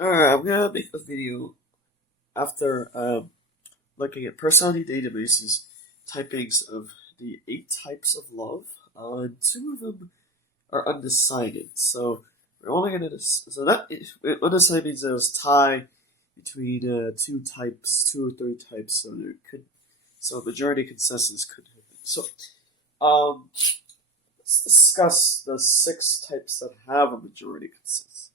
Alright, I'm gonna make a video after looking at personality databases typings of the 8 types of love. And 2 of them are undecided. So we're only gonna undecided means there was tie between 2 types, 2 or 3 types. So majority consensus could happen. So um, let's discuss the 6 types that have a majority consensus.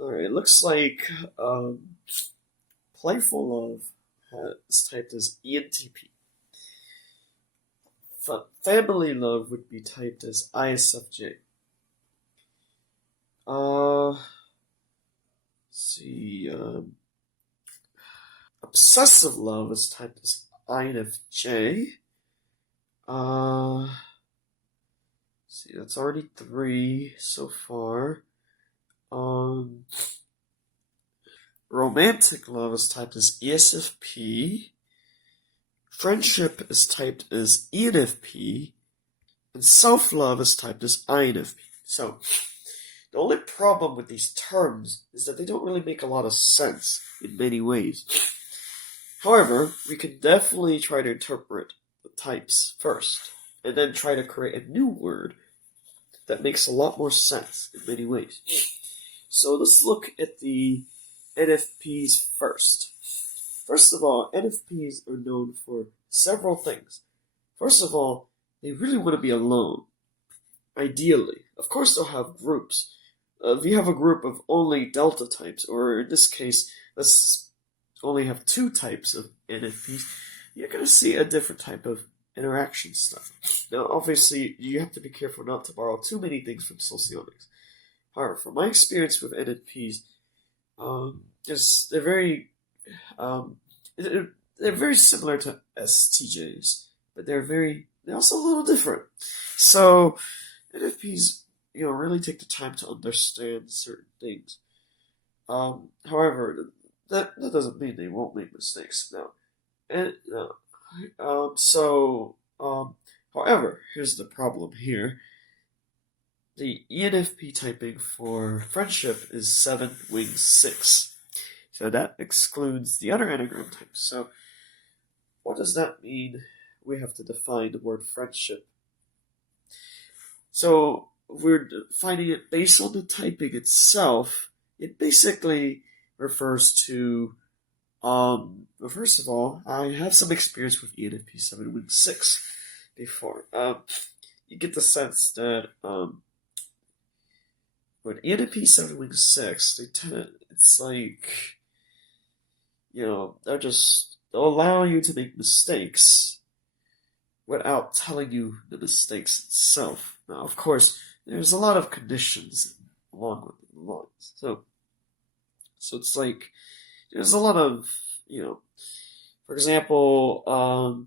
Alright, it looks like playful love is typed as ENTP. Family love would be typed as ISFJ. Let's see. Obsessive love is typed as INFJ. See, that's already 3 so far. Romantic love is typed as ESFP. Friendship is typed as ENFP. And self-love is typed as INFP. So, the only problem with these terms is that they don't really make a lot of sense in many ways. However, we can definitely try to interpret the types first, and then try to create a new word that makes a lot more sense in many ways. So let's look at the NFPs first. First of all, NFPs are known for several things. First of all, they really want to be alone. Ideally. Of course they'll have groups. If you have a group of only Delta types, or in this case, let's only have 2 types of NFPs, you're going to see a different type of interaction stuff. Now, obviously, you have to be careful not to borrow too many things from sociologics. However, from my experience with NFPs, they're very they're very similar to STJs, but they're also a little different. So NFPs, really take the time to understand certain things. However, that doesn't mean they won't make mistakes. Now, and however, here's the problem here. The ENFP typing for friendship is 7 wing 6. So that excludes the other Enneagram types. So what does that mean? We have to define the word friendship. So if we're defining it based on the typing itself, it basically refers to, first of all, I have some experience with ENFP 7 wing 6 before. You get the sense that, when ENFP 7 wing 6, it's like, they'll allow you to make mistakes without telling you the mistakes itself. Now, of course, there's a lot of conditions along with the lines. So it's like, there's a lot of, for example,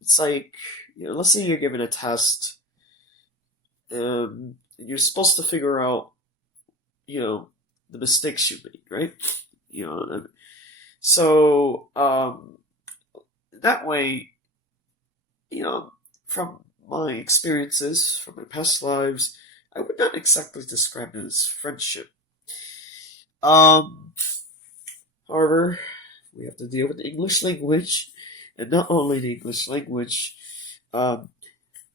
it's like, let's say you're given a test, and you're supposed to figure out, the mistakes you made, right? So, that way, from my experiences, from my past lives, I would not exactly describe it as friendship. However, we have to deal with the English language, and not only the English language.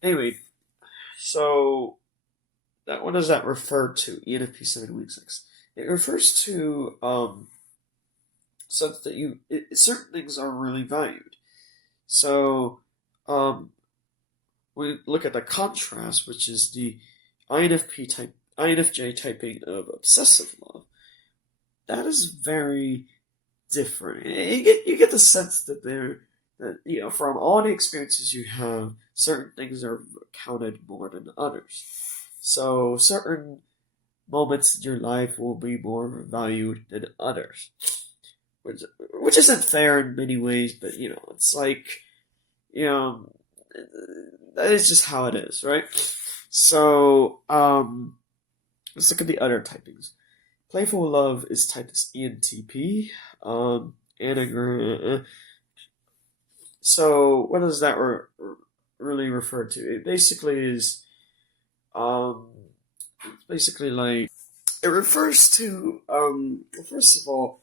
Anyway, so what does that refer to? ENFP 7 wing 6. It refers to so that certain things are really valued. So we look at the contrast, which is the INFJ typing of obsessive love. That is very different. You get the sense that from all the experiences you have, certain things are counted more than others. So certain moments in your life will be more valued than others, which isn't fair in many ways, but it's like, that is just how it is, right? So let's look at the other typings. Playful love is typed as ENTP. Anagram. So what does that really refer to? It basically is, it's basically like It refers to, first of all,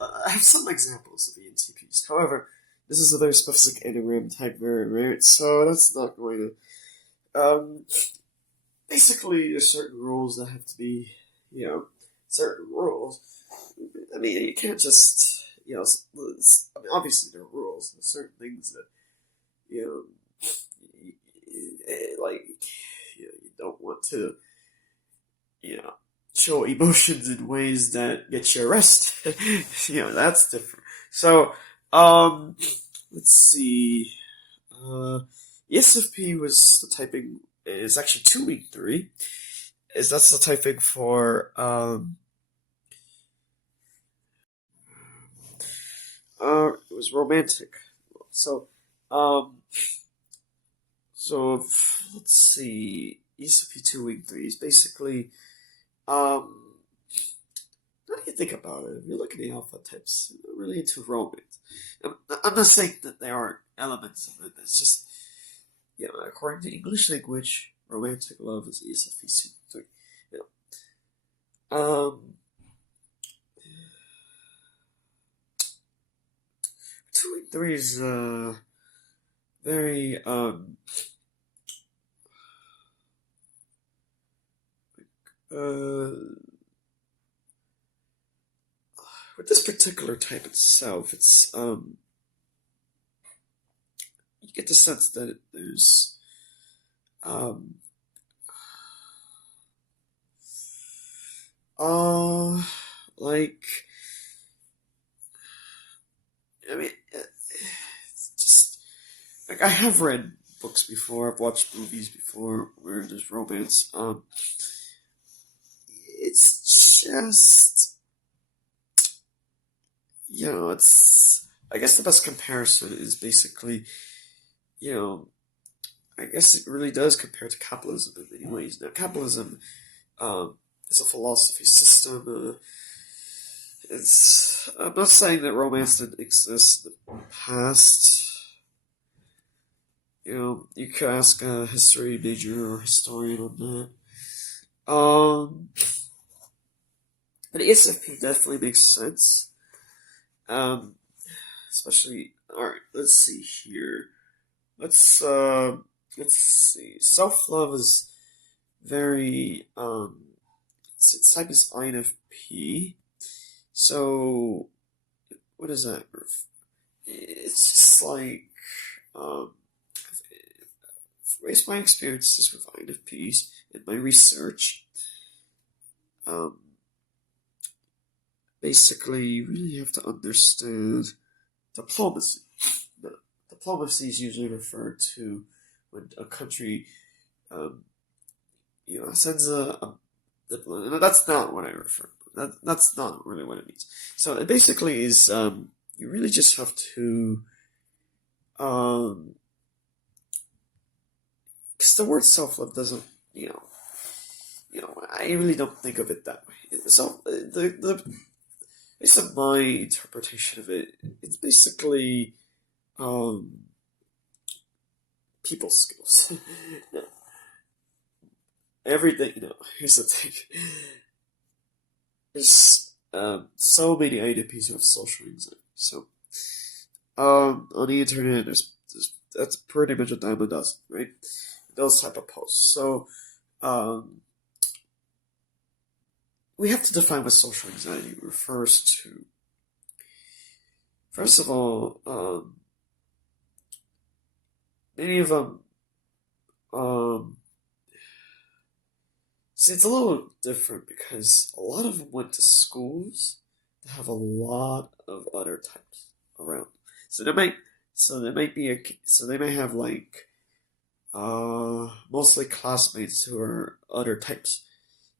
I have some examples of ENTPs. However, this is a very specific Enneagram type variant, so that's not going to. Basically, there's certain rules that have to be, certain rules. I mean, you can't just, I mean, obviously there are rules. There's certain things that, like, you don't want to, show emotions in ways that get you arrested. That's different. So, let's see. ESFP was the typing, is actually 2 week 3. That's the typing for, it was romantic. So, let's see. ESFP 2 week 3 is basically, how do you think about it? If you look at the alpha types, they're really into romance. I'm not saying that there aren't elements of it. It's just, according to English language, romantic love is ESFP 2 week 3. Um, 2 week 3 is very with this particular type itself, it's you get the sense that there's like, I mean, it's just like, I have read books before, I've watched movies before where there's romance. It's just, it's, I guess the best comparison is basically, I guess it really does compare to capitalism in many ways. Now, capitalism is a philosophy system. I'm not saying that romance didn't exist in the past. You could ask a history major or historian on that. But ESFP definitely makes sense. Especially, alright, let's see here. Let's see. Self-love is very, its type is INFP. So, what is that? It's just like, based on my experiences with INFPs and my research, basically, you really have to understand diplomacy. Now, diplomacy is usually referred to when a country, sends a diplomat. No, that's not what I refer to. That's not really what it means. So it basically is, you really just have to, because the word self-love doesn't, I really don't think of it that way. So based on my interpretation of it, it's basically people skills. Everything, here's the thing. There's so many IDPs who have social anxiety. So on the internet, that's pretty much a dime a dozen, right? Those type of posts. So we have to define what social anxiety refers to. First of all, many of them, see, it's a little different because a lot of them went to schools that have a lot of other types around. So they may have like, mostly classmates who are other types.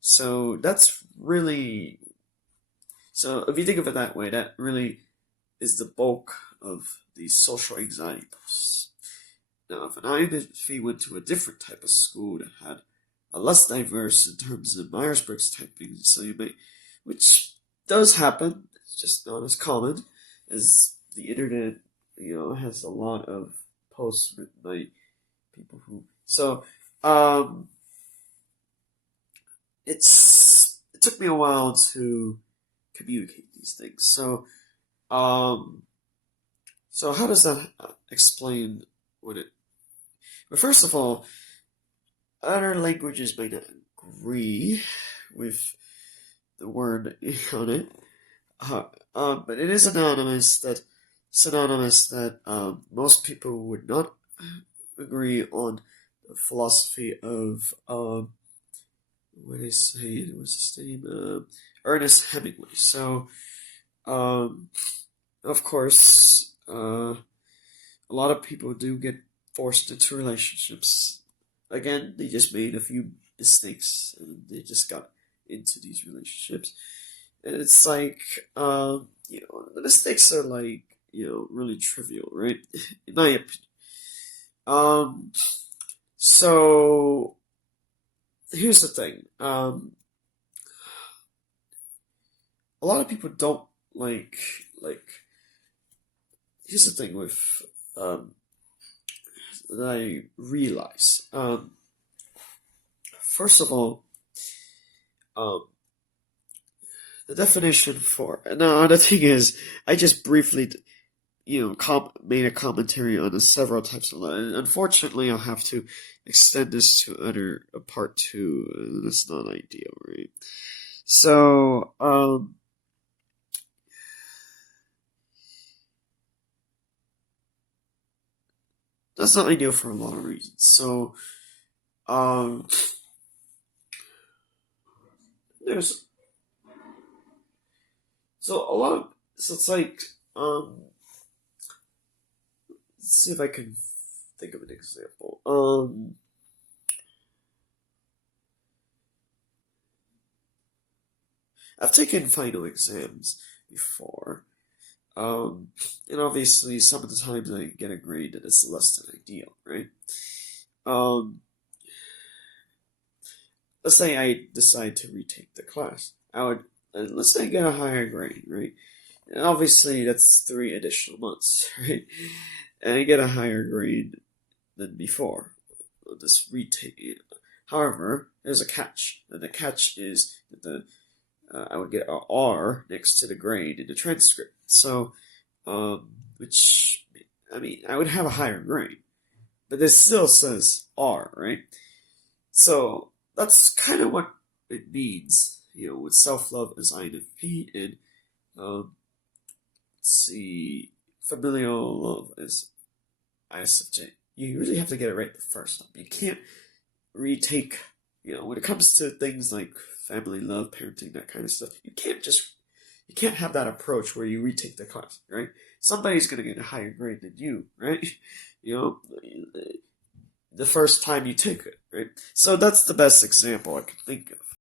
So that's really, so if you think of it that way, that really is the bulk of these social anxiety posts. Now, if an INFP went to a different type of school that had a less diverse in terms of Myers-Briggs typing, which does happen, it's just not as common, as the internet, has a lot of posts written by people who, so, it took me a while to communicate these things. So how does that explain what it? But first of all, other languages may not agree with the word on it, but it is synonymous that most people would not agree on the philosophy of what did I say? It was his name, Ernest Hemingway. So, of course, a lot of people do get forced into relationships. Again, they just made a few mistakes and they just got into these relationships. And it's like, the mistakes are like, really trivial, right? In my opinion. So here's the thing. A lot of people don't like. Here's the thing with that I realize. First of all, the definition for no. The thing is, I just briefly, made a commentary on the several types of love. And unfortunately, I'll have to extend this to a part two. And that's not ideal, right? So, that's not ideal for a lot of reasons. So, there's so it's like let's see if I can think of an example. I've taken final exams before. And obviously some of the times I get a grade that is less than ideal, right? Let's say I decide to retake the class. Let's say I get a higher grade, right? And obviously that's 3 additional months, right? And I get a higher grade than before. This retake. However, there's a catch, and the catch is that I would get an R next to the grade in the transcript. So, which I would have a higher grade, but this still says R, right? So that's kind of what it means, with self-love as INFP and let's see, familial love as ISFJ. You really have to get it right the first time. You can't retake, when it comes to things like family love, parenting, that kind of stuff, you can't have that approach where you retake the class, right? Somebody's going to get a higher grade than you, right? The first time you take it, right? So that's the best example I can think of.